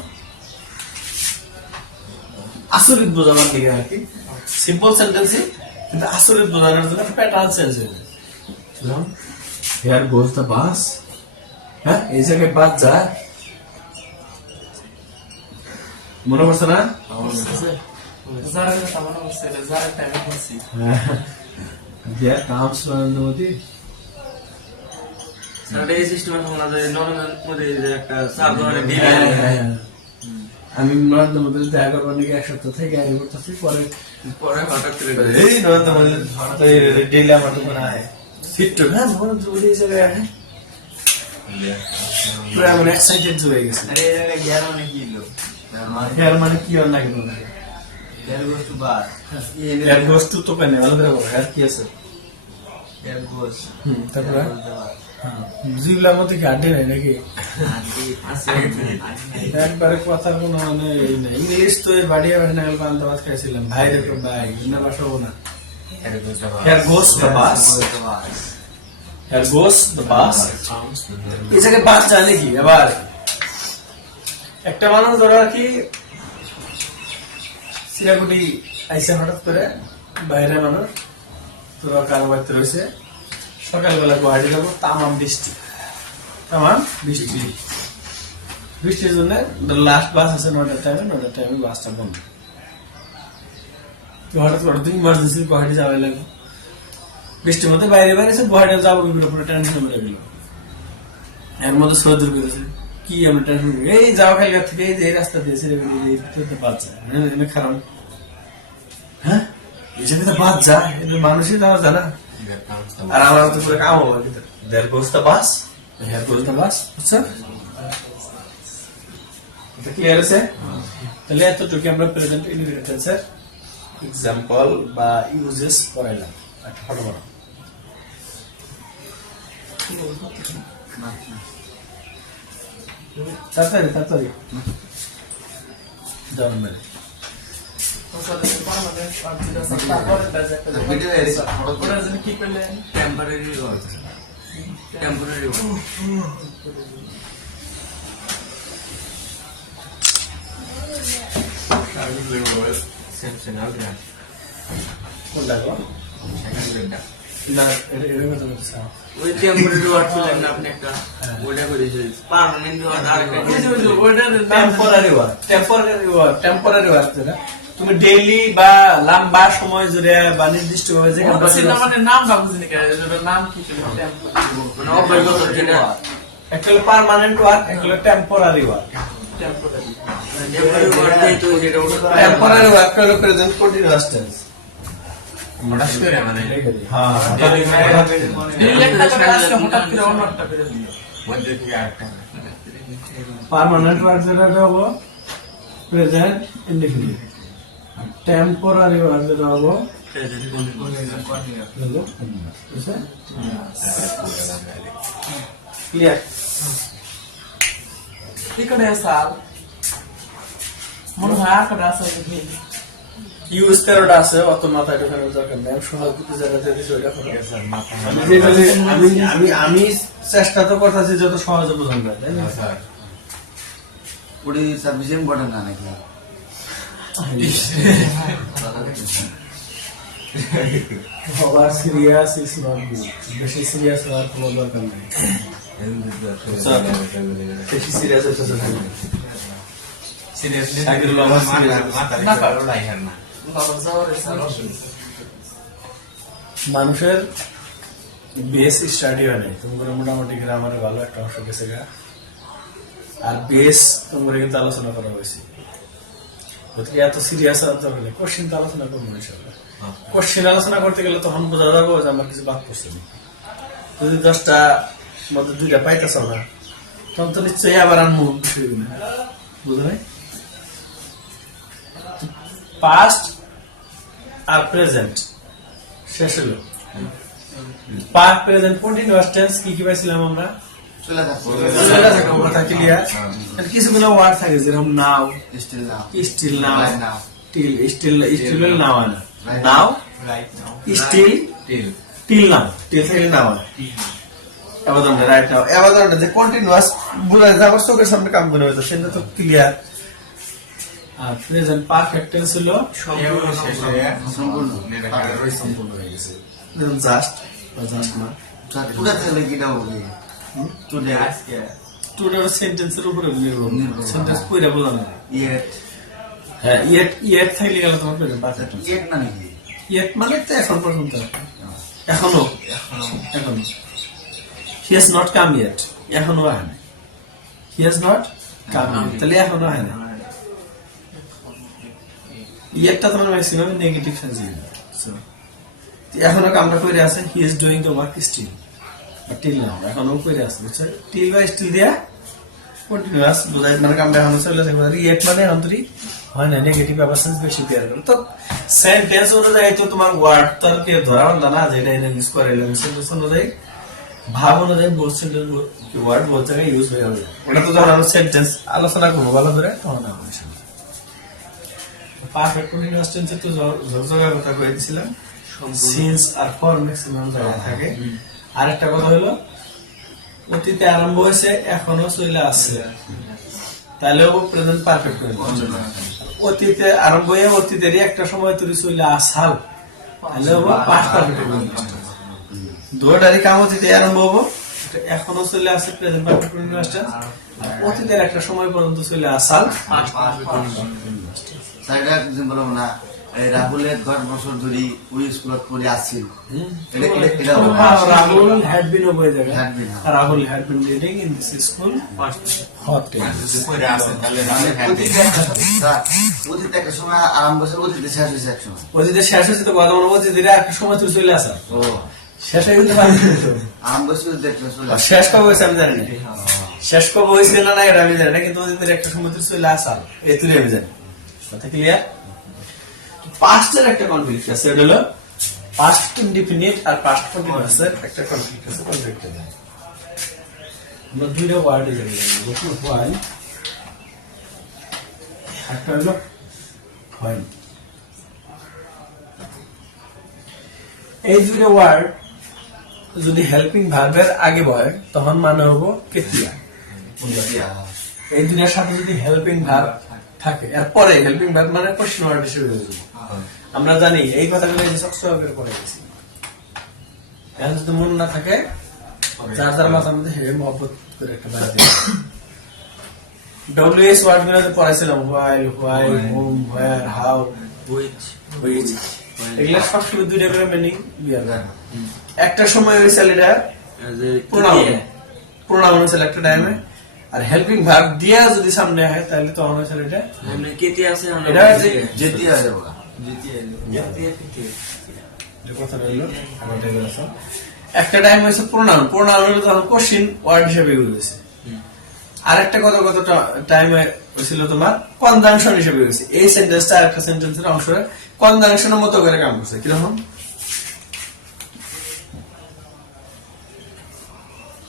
আসরিত বোঝাবার দিকে আর কি সিম্পল সেন্টেন্সই কিন্তু আসরিত বোঝানোর জন্য প্যাটার্ন চেঞ্জ হয়ে যায় হেয়ার গোজ দ্য বাস হ্যাঁ এই জায়গায় বাস যায় মনে পড়ছে না দেয়ার কামস নরেন্দ্র মোদী এই সিস্টেমে আমাদের নরেন্দ্র মোদীর একটা সাব ধরনের আমি নরেন্দ্র মোদী দেখা করবার নাকি এক সপ্তাহ থেকে আগে করতেছি পরে পরে হঠাৎ করে এই নরেন্দ্র মোদী ডেইলি আমার তো মনে হয় ফিট তো হ্যাঁ নরেন্দ্র মোদী এই জায়গায় আছে পুরো এমন এক্সাইটেড হয়ে গেছে আরে এই জায়গায় জ্ঞান অনেক কি লো হেয়ার মানে কি আর না কেন দেয়ার গোজ টু বার হেয়ার গোজ তো তো কেন ভালো করে বলো হেয়ার কি আছে দেয়ার গোজ তারপরে জিবলার মধ্যে কি আড্ডে নাই নাকি একবারে কথা কোনো মানে ইংলিশ তো বাড়িয়ে না গেল আন্দাজ খাইছিলাম ভাই রেখো ভাই না বাসাবো না here goes the bus here goes the bus এই জায়গায় বাস জানে কি আবার একটা মানুষ ধরো আর কি সিরাগুটি আইসে হঠাৎ করে বাইরে মানুষ তোরা কালো বাড়িতে রয়েছে সকালবেলা গুয়াহাটি যাবো তামাম বৃষ্টি বৃষ্টির জন্য লাস্ট বাস আছে 9টার টাইমে বাসটা বন্ধ হঠাৎ করে ইমার্জেন্সি গুয়াহাটি যাওয়াই লাগবে বৃষ্টির মধ্যে বাইরে বাইরেছে ভয়টা যাবো কি করে পুরো টেনশন মেরে গেল এর মধ্যে সহ্য করেছে কি আমরা টেনশন এই যাওয়া খাইকার থেকে এই যে এই রাস্তা দিয়েছে বাচ্চা খারাপ হ্যাঁ এই জন্য বাদ যা এটা মানুষই যাওয়া যায় না আর আমার তো পুরো কাম হবে দেড় বস্তা বাস হ্যাঁ বস্তা বাস বুঝছো এটা ক্লিয়ার আছে তাহলে এতটুকু আমরা প্রেজেন্ট ইনডিফিনিট টেন্সের এক্সাম্পল বা ইউজেস পড়াইলাম একটা ফটো বানাও তাড়াতাড়ি দাও মেরে কি করলেন টেম্পোরারি কোনটা গো না এটা কথা বলছ ওই টেম্পোরারি ওয়ার্ড করলেন না আপনি একটা ওইটা করেছে পার্মানেন্ট ওয়ার্ড আরেকটা ওইটা টেম্পোরারি ওয়ার্ক যেটা তুমি ডেইলি বা লম্বা সময় জুড়ে বা নির্দিষ্ট ভাবে যে মানে নাম বুঝিনি নাম কি ছিল মানে অবৈধতা যেটা একটা হলো পার্মানেন্ট ওয়ার্ক একটা হলো টেম্পোরারি ওয়ার্ক টেম্পোরারি ওয়ার্ড তো যেটা টেম্পোরারি ওয়ার্ক হলো প্রেজেন্ট কন্টিনিউয়াস টেন্স হঠাৎ করে মানে হ্যাঁ মধ্যে থেকে আরেকটা পার্মানেন্ট ওয়ার্ক যেটা হলো প্রেজেন্ট ইনডিফিনিট টেম্পোরারি ওয়ার্ক যেটা হলো ক্লিয়ার এখানে সাল মনে হয় আকারে আছে ইউজ তেরোটা আছে অত মাথায় ঢোকানোর দরকার নেই সহজ কিছু জায়গাতে দিচ্ছি ওইটা করো। আমি চেষ্টা তো করতেছি যত সহজে বোঝানো যায় তাই না স্যার ওটি সার্ভিস ইম্পর্টেন্ট না নাকি over serious is not good বেশি সিরিয়াস হওয়ার কোনো দরকার নেই বেশি সিরিয়াস হচ্ছে সিরিয়াসলি সাইকেল আবার serious। মাথার লাইহার না মানুষের বেস স্টাডি হয় নাই তোমার মোটামুটি গ্রামারে ভালো একটা অংশ গেছে গা আর বেস তোমার কিন্তু আলোচনা করা হয়েছে এত সিরিয়াস কোশ্চিন তো আলোচনা করবো ইনশাআল্লাহ কোশ্চিন আলোচনা করতে গেলে তখন বোঝা যাবো যে আমার কিছু বাদ পড়ছে না যদি 10টা মধ্যে 2টা পাইতেছ না তখন তো নিশ্চয়ই আবার আনবো বুঝো নাই পাস্ট আর প্রেজেন্ট শেষ হলো পাস্ট প্রেজেন্ট কন্টিনিউয়াস টেন্স কি কি পাইছিলাম আমরা চলে থাকবো কথা ক্লিয়ার কিছুগুলো ওয়ার্ড থাকে যেরকম now still now still now Right now. Still now না now right now still till till now till থেকে নাও আবেদন রাইট নাও আবেদন যে কন্টিনিউয়াস বুঝা যাবে চোখের সামনে কাম করে হতো সেটা তো ক্লিয়ার আর প্রেজেন্ট পারফেক্ট টেন্স হলো সম্পূর্ণ সম্পূর্ণ হয়ে গেছে জাস্ট বা জাস্ট না টুডে থাকলে কি দাও বলি টুডে আজকে টুটার সেন্টেন্সের উপরে নির্ভর সেন্টেন্স পুরো বোঝানো যায় ইয়েট হ্যাঁ ইয়েট থাকলে গেলে তোমার প্রেজেন্ট পারফেক্ট ইয়েট না নাকি ইয়েট মানে তো এখন পর্যন্ত এখনো he has not come yet এখনো হয় না হি হ্যাজ নট কাম তাহলে এখনো হয় না ইয়েটটা তোমার ম্যাক্সিমাম নেগেটিভ সেন্স এখনো কামটা করে আছে he is doing the work still till now এখনো করে আছে বুঝছো টিল বা স্টিল দিয়া কন্টিনিউয়াস বুঝাই মানে কামটা এখনো চলে থাকে ইয়েট মানে অন্তরি হয় না নেগেটিভ অ্যাবাসেন্স বেশি দেওয়ার করে তো সেন্টেন্স অনুযায়ী তো তোমার ওয়ার্ড তার কে ধরা হল না যেটা ইউজ করে সেন্টেন্স অনুযায়ী ভাব অনুযায়ী বহু সেন্টেন্স ওয়ার্ড বহু জায়গায় ইউজ হয়ে যাবে ওটা তো যখন আমরা সেন্টেন্স আলোচনা করবো ভালো করে তখন না করি পারফেক্ট কন্টিনিউয়াস টেন্সে তো জগজগার কথা কয়ে দিয়েছিলাম সিন্স আর ফর ম্যাক্সিমাম জায়গায় থাকে আরেকটা কথা হলো অতীতে আরম্ভ হয়েছে এখনো চলে আসছে তাহলে ও প্রেজেন্ট পারফেক্ট করে অতীতে আরম্ভ হয়ে অতীতেরই একটা সময় তুই চলে আসাল তাহলে ও পাস্ট পারফেক্ট করে দুটারই কাম অতীতে আরম্ভ হবো এখনো চলে আসছে প্রেজেন্ট পারফেক্ট কন্টিনিউয়াস টেন্স অতীতের একটা সময় পর্যন্ত চলে আসাল সাইডা এক্সাম্পল না এই রাহুলের 10 বছর ধরে ওই স্কুলত পড়ে আসছিল এটা Rahul had been over there. Had been, huh? Rahul had been reading in this school hot day. যদি পড়ে আসে তাহলে মানে রাহুল হ্যান্ড অতীত একটা সময় আরম্ভ হয়েছে, অতীতে শেষ হয়েছে এক সময়। অতীতে শেষ হয়েছে তো কথা বলবো যে একটা সময় তুই চলে আসা ও শেষ হয়ে গেলে পারবি না তো। আরম্ভ হয়েছে দেখতে চলে আসে। শেষ কবে হয়েছে আমি জানি না, শেষ কবে হয়েছে না এটা আমি জানি না, কিন্তু অতীতের একটা সময় তুই চলে আসা এই তুই আমি জানি। কথা ক্লিয়ার? পাস্টের একটা কনফ্লিক্ট আছে, এটা হলো পাস্ট ইনডিফিনিট আর পাস্ট কন্টিনিউয়াসের একটা কনফ্লিক্ট আছে। কনফ্লিক্ট আছে আমরা দুইটা ওয়ার্ডে জানি, প্রথম হয় একটা হলো হয়। এই দুইটা ওয়ার্ড যদি হেল্পিং ভার্বের আগে বয় তখন মানে হবো কেতিয়া। এই দুইটার সাথে যদি হেল্পিং ভার্ব থাকে এরপরে হেল্পিং ভার্ব মানে কোশ্চেন ওয়ার্ড হিসেবে বুঝবো। আমরা জানি এই কথাগুলো এই যে সবসময় পড়ে গেছি, এখন যদি মনে না থাকে যার যার মাথার মধ্যে হেভি মহব্বত করে একটা বাড়ি দেবে। WS ওয়ার্ড গুলো পড়াইছিলাম, while, why, home, where, how, which which, এগুলা সব শুধু দুইটা করে মিনিং বিয়ার। একটা সময় হয়েছিল এটা প্রোনাউন হয়েছিল একটা টাইমে, আর হেল্পিং ভার্ব দিয়া যদি সামনে হয় তাহলে তখন হয়েছিল এটা এমনি কেটে আছে এটা যেতে আসে বলা কথা রইল। একটা টাইম হয়েছে প্রোনাউন, প্রোনাউন হলে তখন কোশ্চিন ওয়ার্ড হিসেবে ইউজ হয়েছে। আর একটা কত টাইমে হয়েছিল তোমার কনজাংশন হিসেবে হয়েছে। এই সেন্টেন্সটা আরেকটা সেন্টেন্সের অংশ কনজাংশনের মতো করে কাম করছে। কিরকম?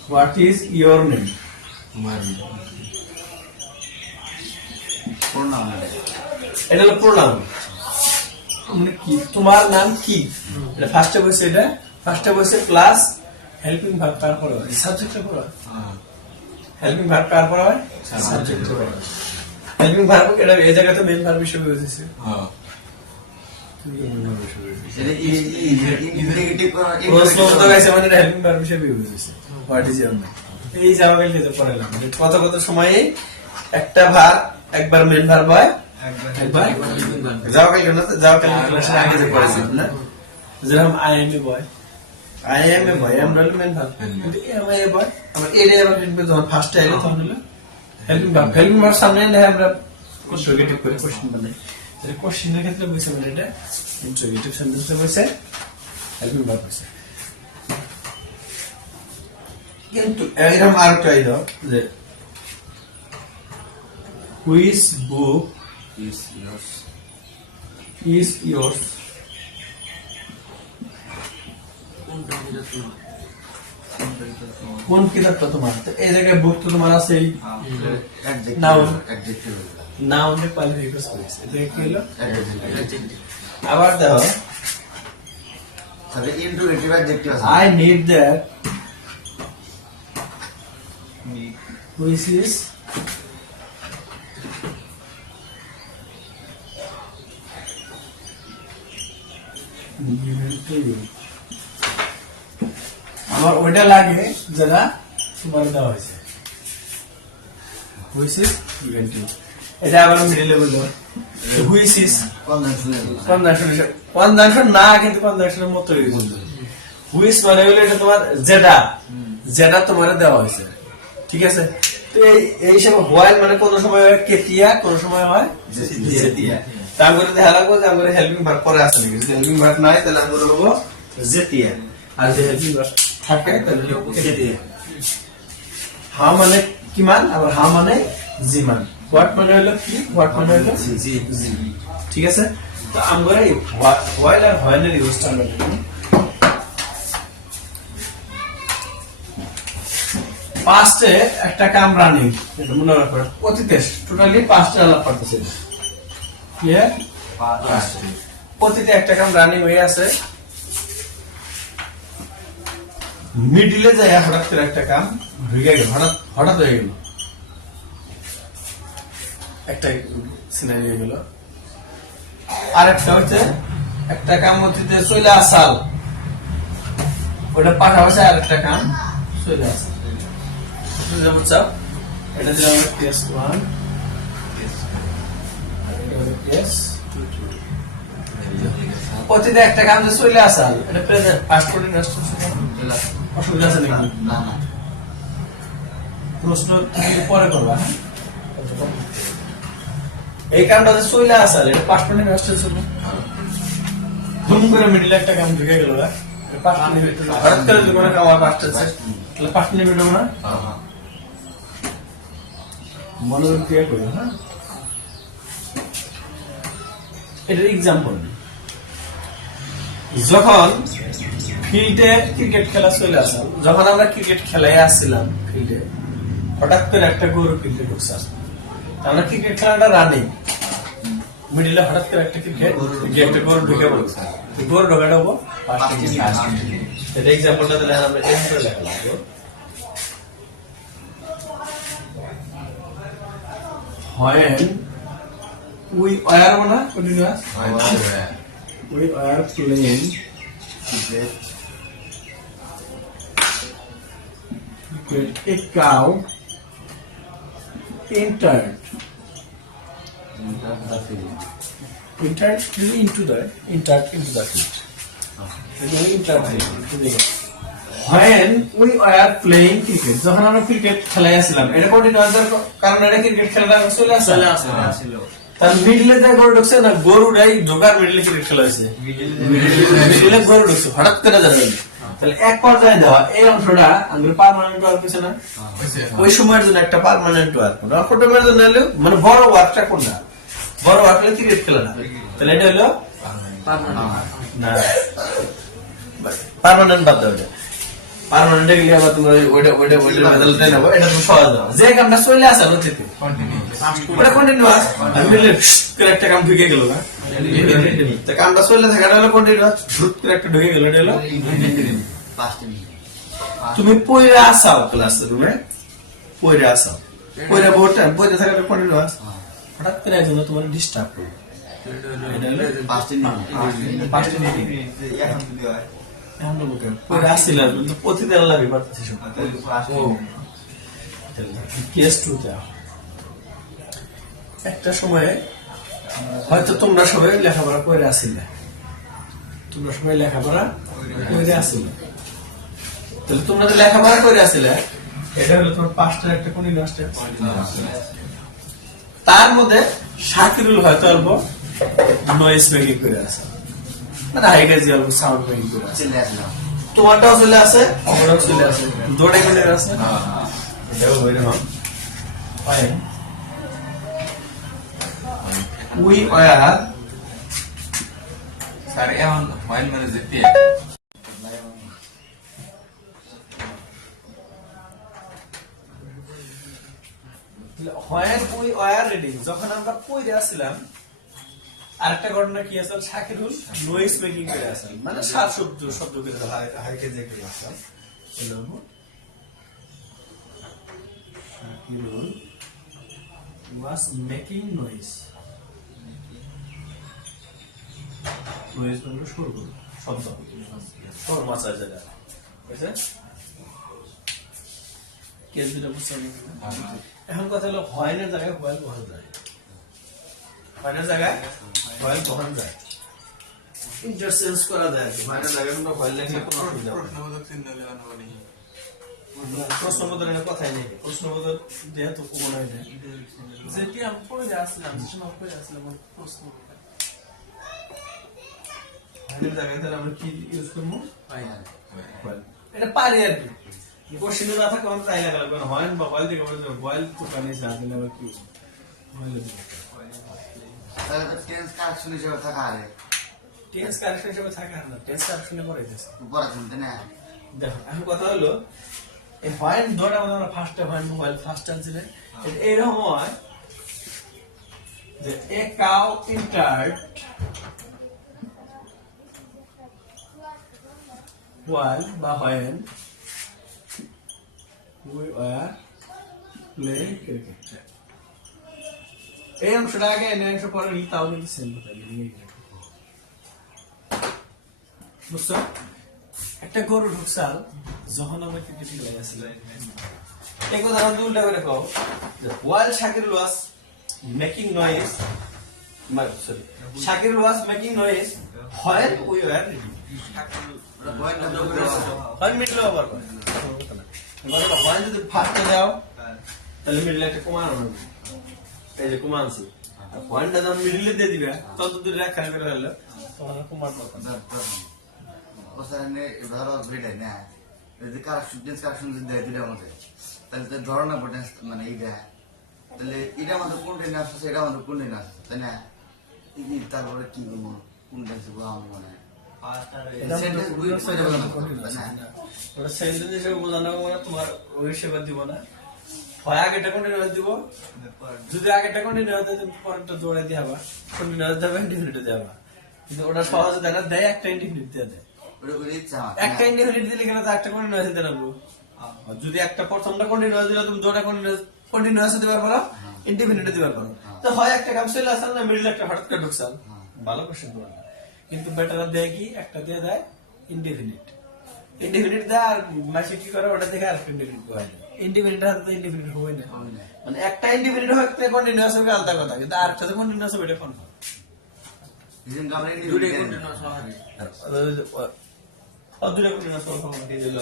What is your name? এটা হলো প্রোনাউন, মানে কি তোমার নাম কি, এটা ফার্স্টে বসে, এটা ফার্স্টে বসে প্লাস হেল্পিং ভার্ব কার পরে হয় সাবজেক্টের পরে হয়। হেল্পিং ভার্ব কার পরে হয় সাবজেক্টের পরে হয়। হেল্পিং ভার্ব এটা এই জায়গাতে মেইন ভার্ব হিসেবে হয়েছে। হেল্পিং ভার্ব হিসেবে হয়েছে। হোয়াট ইজ ইয়োর নেম এই যাওয়া গেলে পড়ালাম কত কত সময়ে একটা ভার্ব একবার মেইন ভার্ব হয়, একবার যাওয়া গেল না যাওয়া গেল ক্লাসের আগে যে পড়াইছি না, যেরকম I am a boy, I am a boy আমরা মেইন ভার্ব, কিন্তু এম এ বয় আমরা এর এর কিন্তু যখন ফার্স্ট আইলো তখন হলো হেল্পিং ভার্ব। হেল্পিং ভার্ব সামনে এলে আমরা ইন্টারোগেটিভ করে কোশ্চেন বানাই। তাহলে কোশ্চেনের ক্ষেত্রে বলছে মানে এটা ইন্টারোগেটিভ সেন্টেন্সে বলছে হেল্পিং ভার্ব বলছে। কিন্তু এরকম আরেকটা আইলো যে হুইচ বুক is yours? কোন কিতাবটা তোমার? এই জায়গায় বুক তো তোমার আছে, নাউন কোয়ালিফাইস করেছে, এটা কি হলো? আবার দেখো I need that which is আমার ওইটা লাগে যেটা তোমার দেওয়া হয়েছে, এটা আবার মিডিলে বললো কনজাংশন না, কিন্তু কনজাংশনের মতো হুইস মানে হলো এটা তোমার যেটা যেটা তোমার দেওয়া হয়েছে, ঠিক আছে? তো এই সময় হোয়াইল মানে কোন সময় হয় কেতিয়া, কোন সময় হয় জেতিয়া। তা আমরা দেখা লাগবো যে আমরা হেল্পিং ভার্ব পরে আসে নাকি, যদি হেল্পিং ভার্ব নাই তাহলে আমরা হবো জেতিয়া, আর যে হেল্পিং ভার্ব থাকে তাহলে জেতিয়া। হাউ মানে কি মান, আবার হাউ মানে জি মান। হোয়াট মানে হলো কি, হোয়াট মানে হলো জি, ঠিক আছে? তো আমরা এই হোয়াইল আর হোয়াইলের ইউজটা আমরা করি। পাস্টে একটা কাম রানিং, এটা মনে রাখবেন। অতীতে টোটালি পাস্টে আলাপ করতেছে, অতীতে একটা কাম রানিং হয়ে আছে, মিডিলে যায় হঠাৎ করে একটা কাম ঢুকে গেল, হঠাৎ হয়ে গেল, একটা সিনারি হয়ে গেল। আর একটা হচ্ছে একটা কাম অতীতে চলে আসাল, ওটা পাশাপাশি আর একটা কাম চলে আসা। যেমন চাপ এটা দিলাম টেস্ট 1, এটা হলো টেস্ট 2, প্রতিদিন একটা কাম যে চলে আসাল এটা প্রেজেন্ট পাস্ট কন্টিনিউয়াস অসুবিধা আছে নাকি? না না প্রশ্ন তুমি পরে করবা, হ্যাঁ? এই কামটা যে চলে আসাল এটা পাস্ট কন্টিনিউয়াস ছিল। ধুম করে মিডলে একটা কাম ঢুকে গেল, পাস্ট কন্টিনিউয়াস হঠাৎ করে যে কোনো কাম আর পাস্ট আছে তাহলে পাস্ট কন্টিনিউয়াস না মনোযোগ দিয়ে করি, হ্যাঁ? এটার এক্সাম্পল, যখন ফিল্ডে ক্রিকেট খেলা চলে আসলাম, যখন আমরা ক্রিকেট খেলায় আসছিলাম ফিল্ডে, হঠাৎ করে একটা গরু ফিল্ডে ঢুকছে আসলাম, আমরা ক্রিকেট খেলাটা রানিং, মিডিলে হঠাৎ করে একটা একটা গরু ঢুকে পড়ছে, গরু ঢোকাটা হবো এটা এক্সাম্পলটা দিলে আমরা এম করে লেখা লাগবো। When we are না continuous we are playing cricket, a cow entered into the field. When we are playing cricket, যখন আমরা ক্রিকেট খেলায় আসলাম, এটা কন্টিনিউয়াস কারণ এটা ক্রিকেট খেলাটা চলে আসছিল, তার মিডলে যে গরু ঢুকছে না, গরুটাই ঢোকার মিডলে ক্রিকেট খেলা হয়েছে, মিডলে গরু ঢুকছে হঠাৎ করে জানেন, তাহলে এক পর্যায়ে দেওয়া এই অংশটা আমাদের পার্মানেন্ট ওয়ার্ক হয়েছে না, ওই সময়ের জন্য একটা পার্মানেন্ট ওয়ার্ক, ফটোমের জন্য হলো মানে বড় ওয়ার্কটা কোনটা, বড় ওয়ার্ক হলো ক্রিকেট খেলাটা, তাহলে এটা হলো না পার্মানেন্ট বাদ দাও, পার্মানেন্টে গেলে আবার তোমরা ওইটা রেজাল্টে নেবো, এটা তুমি সহজ দাও, যে কামটা চলে আসে অতীতে ওটা কন্টিনিউয়াস, আমি বললে করে একটা কাম ঢুকে গেল না, তো কামটা চলে থাকাটা হলো কন্টিনিউয়াস, দ্রুত করে একটা ঢুকে গেল, এটা হলো তুমি পড়ে আসাও ক্লাসে রুমে, পড়ে আসাও, পড়ে বহুত টাইম পড়ে থাকাটা কন্টিনিউয়াস, হঠাৎ করে একজন তোমার ডিস্টার্ব করবে, এটা হলো পাস্ট একটা সময়ে হয়তো তোমরা সবাই লেখাপড়া করে আসিলে, তোমরা সবাই লেখাপড়া করে আসিলে, তাহলে তোমরা যে লেখাপড়া করে আসিলে এটা হলো তোমার পাঁচটার একটা কন্টিনিউয়াস টেন্স, তার মধ্যে শাকিরুল হয়তো অল্প নয়েজ মেকিং করে আছে, মানে হাইগাজি অল্প সাউন্ড মেকিং করে আছে, তোমারটাও চলে আসে, আমারও চলে আসে, দুটাই করে আছে, এটাও হয়ে না ফাইন। উই আর স্যার এখন ফাইল মানে যেতে when we were reading, যখন আমরা পড়ে আসছিলাম, আরেকটা ঘটনা কি আছে, শাকিরুল নয়েজ মেকিং করে আসেন, মানে সাত শব্দ করে হাইকে যে করে আসেন, Shakirul was making noise, noise মানে শব্দ শোর মাছা যেটা বুঝছে, কেস দুটা বুঝতে হবে। এখন কথা হলো হয়নের জায়গায় হয়েল বহাল যায়, হয়নের জায়গায় হয়েল বহাল যায়, ইন্টারচেঞ্জ করা যায় আর কি, হয়নের জায়গায় কোনো হয়েল লেখলে কোনো অসুবিধা হবে না। প্রশ্নবোধক এর কথাই নেই, প্রশ্নবোধক যেহেতু কোনো হয় না, যেটি আমি পড়ে আসছিলাম, পড়ে আসছিলাম প্রশ্ন, হয়নের জায়গায় তাহলে আমরা কি ইউজ করবো, এটা পারি আর কি, কোশ্চেনে না থাকে আমরা তাই লাগবে না, হয়ন বা বয়েল থেকে বলতে বয়েল তো বানিয়েছে আসলে আবার কি টেন্স কারেকশন হিসেবে থাকা আরে টেন্স কারেকশন হিসেবে থাকে না, টেন্স কারেকশনে পড়ে গেছে। পড়া শুনতে না দেখো এখন কথা হলো এই হয়ন ধরে আমরা ফার্স্টে হয়ন মোবাইল ফার্স্ট টেন্সে এরকম হয় যে এ কাউ entered while বা when we were playing cricket, এই অংশটা আগে এনে অংশ পরে নিই, তাও কিন্তু সেম কথা বুঝছো। একটা গরু ঢুকছাল যখন আমরা ক্রিকেট খেলে গেছিলাম, এই কথা উল্টা করে কও, while Shakir was making noise sorry. Shakir was making noise while we were reading. ওটা point না যোগ দেওয়া হয়। হয় মিডলে আবার হয় যদি ফার্স্টে দাও তাহলে মিডলে একটা কমানো হবে এই যে কমানছি আর পয়েন্টটা যখন মিডলে দিয়ে দিবে তত দূর রেখা করে হলো তখন কমার দরকার ও স্যার ধরো গ্রেডে না যদি কারেকশন যদি দেয় দুইটার মধ্যে তাহলে তো ধরো না পোটেন্স মানে এইটা তাহলে এটা আমাদের কোন ট্রেনে আসছে এটা আমাদের কোন ট্রেনে আসছে তাই না তারপরে কি করবো কোন টেন্সে আমার মনে হয় ওটা সেন্টেন্স হিসেবে বোঝানো মানে তোমার ওই হিসেবে দিব না হয় আগেটা কন্টিনিউয়াস দিব যদি আগেটা কন্টিনিউয়াস দেয় তুমি পরেরটা দৌড়ে দিয়ে আবার কন্টিনিউয়াস দেবে ইন্ডিফিনিট দেওয়া কিন্তু ওটা সহজে দেখা দেয় একটা ইন্ডিফিনিট দিয়ে দেয় ওটা করে ইচ্ছা আমার একটা ইন্ডিফিনিট দিলে কেন তো একটা কন্টিনিউয়াস দিতে লাগবো যদি একটা প্রথমটা কন্টিনিউয়াস দিলে তুমি দুটো কন্টিনিউয়াস দিতে পারবো না ইন্ডিফিনিট দিতে পারবো না তো হয় একটা কাম চলে আসল না মিডল একটা হঠাৎ করে ঢুকছাল ভালো কোশ্চেন তোমার কিন্তু বেটার দেয় কি একটা দিয়ে দেয় ইন্ডিফিনিট দেয় আর মাসে কি করে ওটা দেখে আরেকটা ইন্ডিফিনিট হয় ইন্ডিফিনিট হাতে তো ইন্ডিফিনিট হয় না মানে একটা ইন্ডিফিনিট হতে কন্টিনিউয়াস হবে আলাদা কথা কিন্তু আরেকটা যে কন্টিনিউয়াস হবে এটা কনফার্ম রিজন কামরে দুটোই কন্টিনিউয়াস হবে দুটো কন্টিনিউয়াস কনফার্ম হয়ে গেল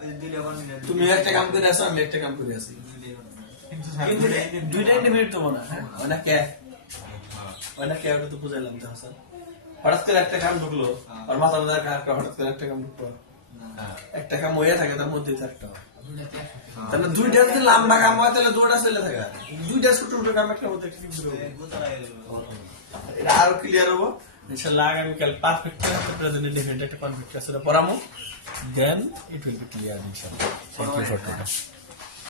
ওই দুইটা কন্টিনিউয়াস তুমি একটা কাম করে আসো আমি একটা কাম করে আসি কিন্তু দুইটা ইন্ডিফিনিট তো না হ্যাঁ অনেকে ওটা তো বুঝাইলাম তো হাসান হঠাৎ করে একটা কাম ঢুকলো আর মাথা মাথা হঠাৎ করে একটা কাম ঢুকলো একটা কাম হয়ে থাকে তার মধ্যেই থাকতে হয় তাহলে দুইটা যদি লম্বা কাম হয় তাহলে দুটা চলে থাকে দুইটা ছোট ছোট কাম একটা মধ্যে কি শুরু হবে এটা আরো ক্লিয়ার হবো ইনশাআল্লাহ আগামীকাল পারফেক্ট প্রেজেন্ট ডিফারেন্ট একটা কনফিগ ক্লাস পড়ামো then it will be clear ইনশাআল্লাহ থ্যাংক ইউ ফর টুডে